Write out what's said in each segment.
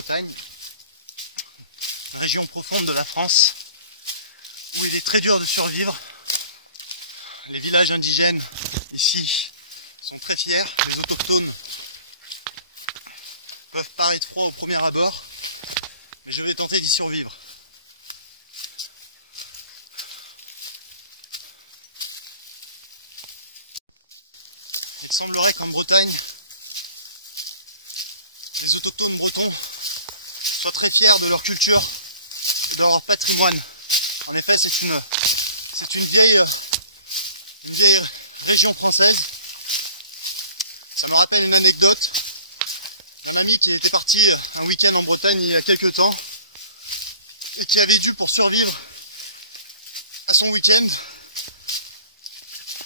Bretagne, région profonde de la France, où il est très dur de survivre. Les villages indigènes ici sont très fiers, les autochtones peuvent paraître froids au premier abord, mais je vais tenter d'y survivre. Il semblerait qu'en Bretagne, les autochtones bretons soient très fiers de leur culture et de leur patrimoine. En effet, c'est une vieille région française. Ça me rappelle une anecdote. Un ami qui était parti un week-end en Bretagne il y a quelques temps et qui avait dû, pour survivre à son week-end,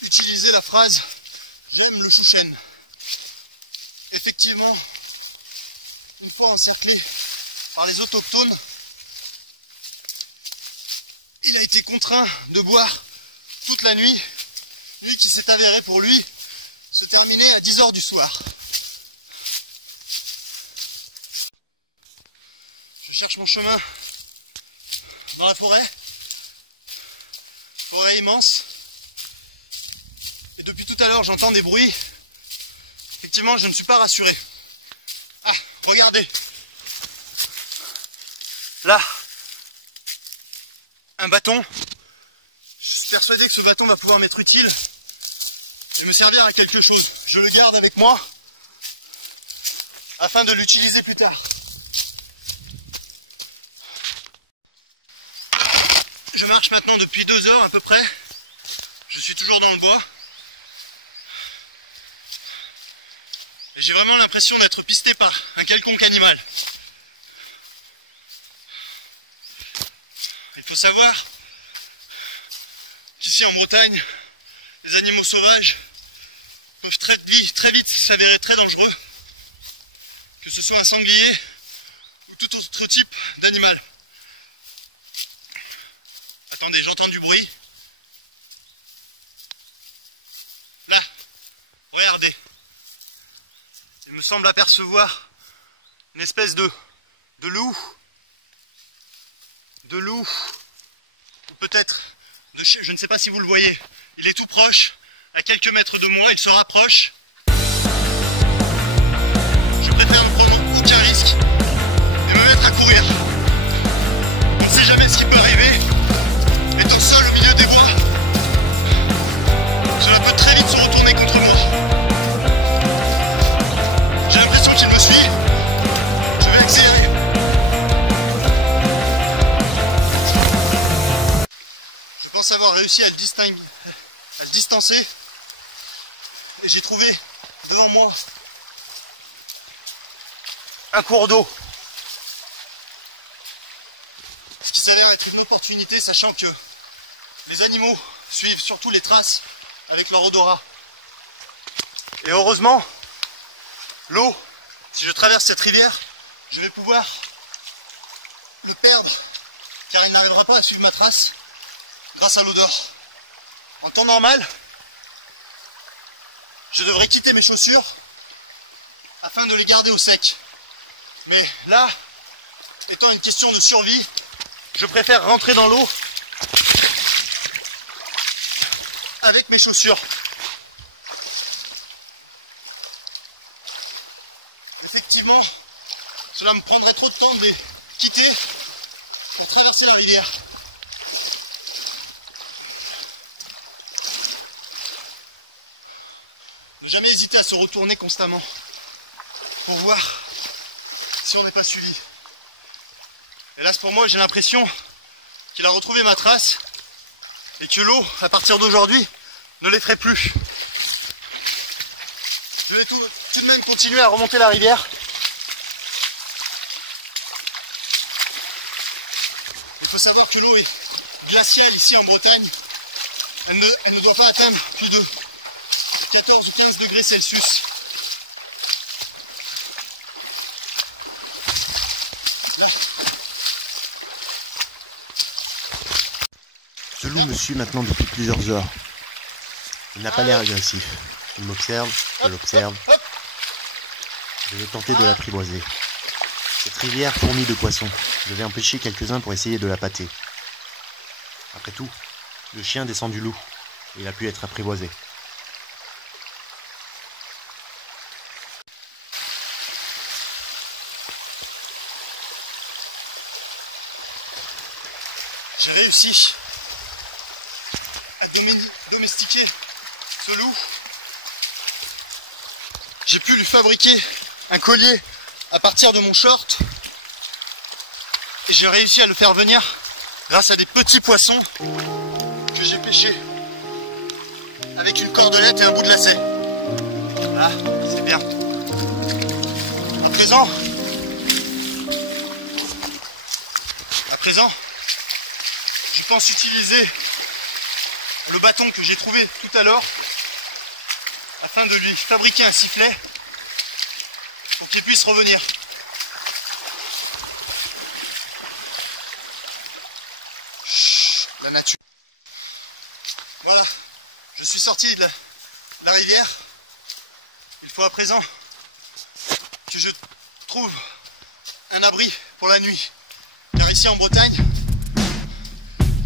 utiliser la phrase « j'aime le chouchen ». Effectivement, une fois encerclé par les autochtones, il a été contraint de boire toute la nuit, nuit qui s'est avérée pour lui se terminer à 10 h du soir. Je cherche mon chemin dans la forêt immense, et depuis tout à l'heure j'entends des bruits. Effectivement, je ne suis pas rassuré. Ah, regardez, là, un bâton. Je suis persuadé que ce bâton va pouvoir m'être utile et me servir à quelque chose. Je le garde avec moi afin de l'utiliser plus tard. Je marche maintenant depuis 2 heures à peu près. Je suis toujours dans le bois. Et j'ai vraiment l'impression d'être pisté par un quelconque animal. Il faut savoir qu'ici en Bretagne, les animaux sauvages peuvent très vite s'avérer très dangereux, que ce soit un sanglier ou tout autre type d'animal. Attendez, j'entends du bruit. Là, regardez. Il me semble apercevoir une espèce de loup. De loup. Ou peut-être de chien, je ne sais pas si vous le voyez. Il est tout proche, à quelques mètres de moi, il se rapproche. Je préfère ne prendre aucun risque et me mettre à courir. On ne sait jamais ce qui peut arriver. Étant seul au milieu des bois, cela peut très vite se retourner contre moi. J'ai l'impression qu'il me suit. Je vais accélérer. Je pense avoir réussi à le distinguer, à le distancer. Et j'ai trouvé devant moi un cours d'eau. Ce qui s'avère être une opportunité, sachant que les animaux suivent surtout les traces avec leur odorat. Et heureusement, l'eau, si je traverse cette rivière, je vais pouvoir le perdre, car il n'arrivera pas à suivre ma trace grâce à l'odeur. En temps normal, je devrais quitter mes chaussures afin de les garder au sec. Mais là, étant une question de survie, je préfère rentrer dans l'eau avec mes chaussures. Effectivement, cela me prendrait trop de temps de les quitter pour traverser la rivière. Ne jamais hésiter à se retourner constamment pour voir si on n'est pas suivi. Hélas pour moi, j'ai l'impression qu'il a retrouvé ma trace et que l'eau, à partir d'aujourd'hui, ne l'effraie plus. Je vais tout de même continuer à remonter la rivière. Il faut savoir que l'eau est glaciale ici en Bretagne. Elle ne doit pas atteindre plus de 14 ou 15 degrés Celsius. Ce loup me suit maintenant depuis plusieurs heures. Il n'a pas l'air agressif. Il m'observe, je l'observe. Je vais tenter de l'apprivoiser. Cette rivière fourmille de poissons. Je vais en pêcher quelques-uns pour essayer de la pâter. Après tout, le chien descend du loup. Et il a pu être apprivoisé. J'ai réussi à domestiquer ce loup. J'ai pu lui fabriquer un collier à partir de mon short. Et j'ai réussi à le faire venir grâce à des petits poissons que j'ai pêchés avec une cordelette et un bout de lacet. Voilà, c'est bien. À présent, je pense utiliser le bâton que j'ai trouvé tout à l'heure afin de lui fabriquer un sifflet pour qu'il puisse revenir. Chut, la nature. Voilà, je suis sorti de la rivière. Il faut à présent que je trouve un abri pour la nuit. Car ici en Bretagne,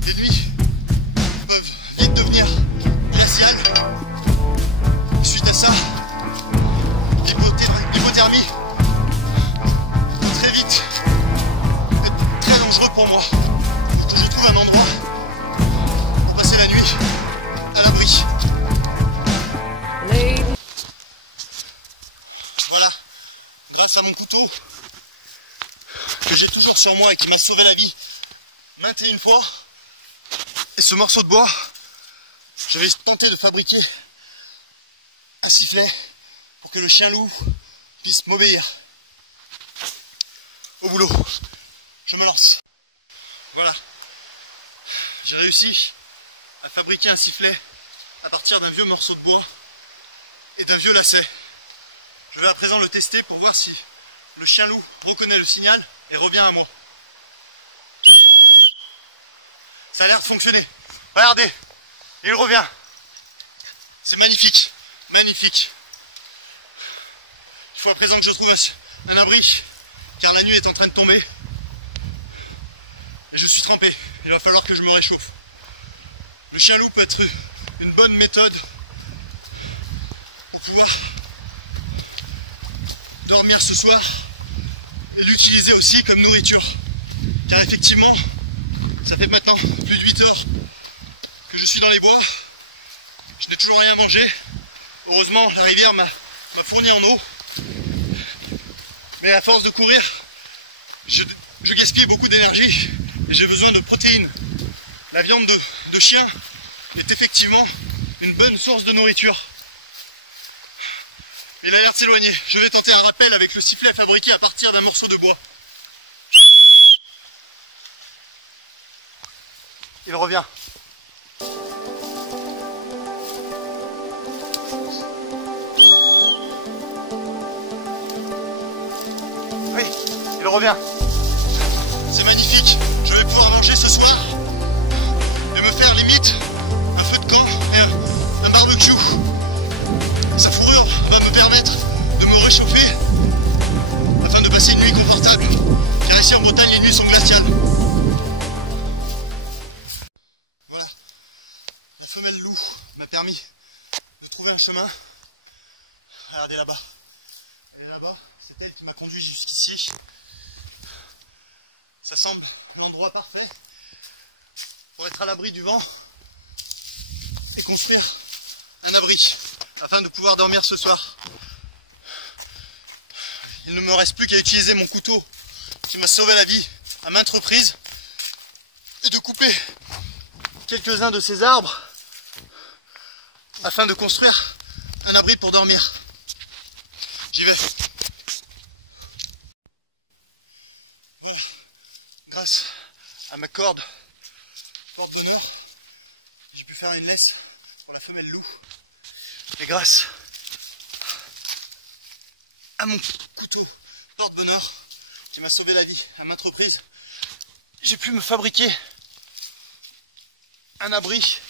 les nuits peuvent vite devenir glaciales. Suite à ça, l'hypothermie peut très vite être très dangereux pour moi. Il faut que je trouve un endroit pour passer la nuit à l'abri. Voilà, grâce à mon couteau que j'ai toujours sur moi et qui m'a sauvé la vie maintes et une fois, et ce morceau de bois, je vais tenter de fabriquer un sifflet pour que le chien loup puisse m'obéir. Au boulot, je me lance. Voilà, j'ai réussi à fabriquer un sifflet à partir d'un vieux morceau de bois et d'un vieux lacet. Je vais à présent le tester pour voir si le chien loup reconnaît le signal et revient à moi. Ça a l'air de fonctionner. Regardez, il revient. C'est magnifique, magnifique. Il faut à présent que je trouve un abri, car la nuit est en train de tomber. Et je suis trempé, il va falloir que je me réchauffe. Le chien loup peut être une bonne méthode pour pouvoir dormir ce soir et l'utiliser aussi comme nourriture. Car effectivement, ça fait maintenant plus de 8 heures que je suis dans les bois. Je n'ai toujours rien mangé. Heureusement, la rivière m'a fourni en eau. Mais à force de courir, je gaspille beaucoup d'énergie et j'ai besoin de protéines. La viande de chien est effectivement une bonne source de nourriture. Il a l'air de s'éloigner. Je vais tenter un rappel avec le sifflet fabriqué à partir d'un morceau de bois. Il revient. Oui, il revient. C'est magnifique. Je vais pouvoir manger ce soir et me faire limite un feu de camp et un barbecue. Sa fourrure va me permettre de me réchauffer afin de passer une nuit confortable. Car ici en Bretagne, les nuits sont glaciales. Voilà. La femelle loup m'a permis de trouver un chemin. Regardez là-bas. Et là-bas, c'est elle qui m'a conduit jusqu'ici. Ça semble l'endroit parfait pour être à l'abri du vent et construire un abri afin de pouvoir dormir ce soir. Il ne me reste plus qu'à utiliser mon couteau qui m'a sauvé la vie à maintes reprises et de couper quelques-uns de ces arbres afin de construire un abri pour dormir. J'y vais. Voilà. Grâce à ma corde porte-bonheur, j'ai pu faire une laisse pour la femelle loup. Et grâce à mon couteau porte-bonheur qui m'a sauvé la vie à maintes reprises, j'ai pu me fabriquer un abri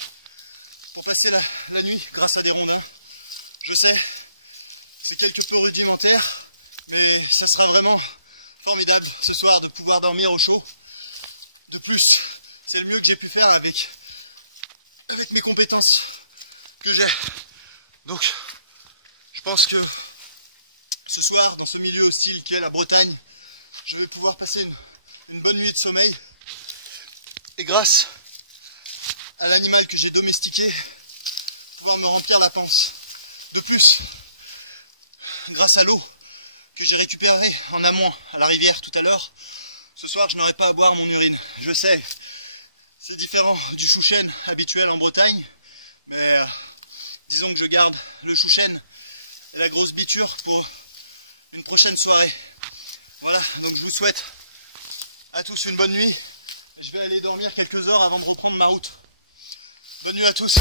pour passer la nuit grâce à des rondins. Je sais, c'est quelque peu rudimentaire, mais ça sera vraiment formidable ce soir de pouvoir dormir au chaud. De plus, c'est le mieux que j'ai pu faire avec mes compétences que j'ai. Donc, je pense que ce soir, dans ce milieu hostile qu'est la Bretagne, je vais pouvoir passer une bonne nuit de sommeil. Et grâce à l'animal que j'ai domestiqué, pouvoir me remplir la panse. De plus, grâce à l'eau que j'ai récupérée en amont à la rivière tout à l'heure, ce soir je n'aurai pas à boire mon urine. Je sais, c'est différent du chouchen habituel en Bretagne, mais disons que je garde le chouchen et la grosse biture pour une prochaine soirée. Voilà, donc je vous souhaite à tous une bonne nuit. Je vais aller dormir quelques heures avant de reprendre ma route. Bonne nuit à tous.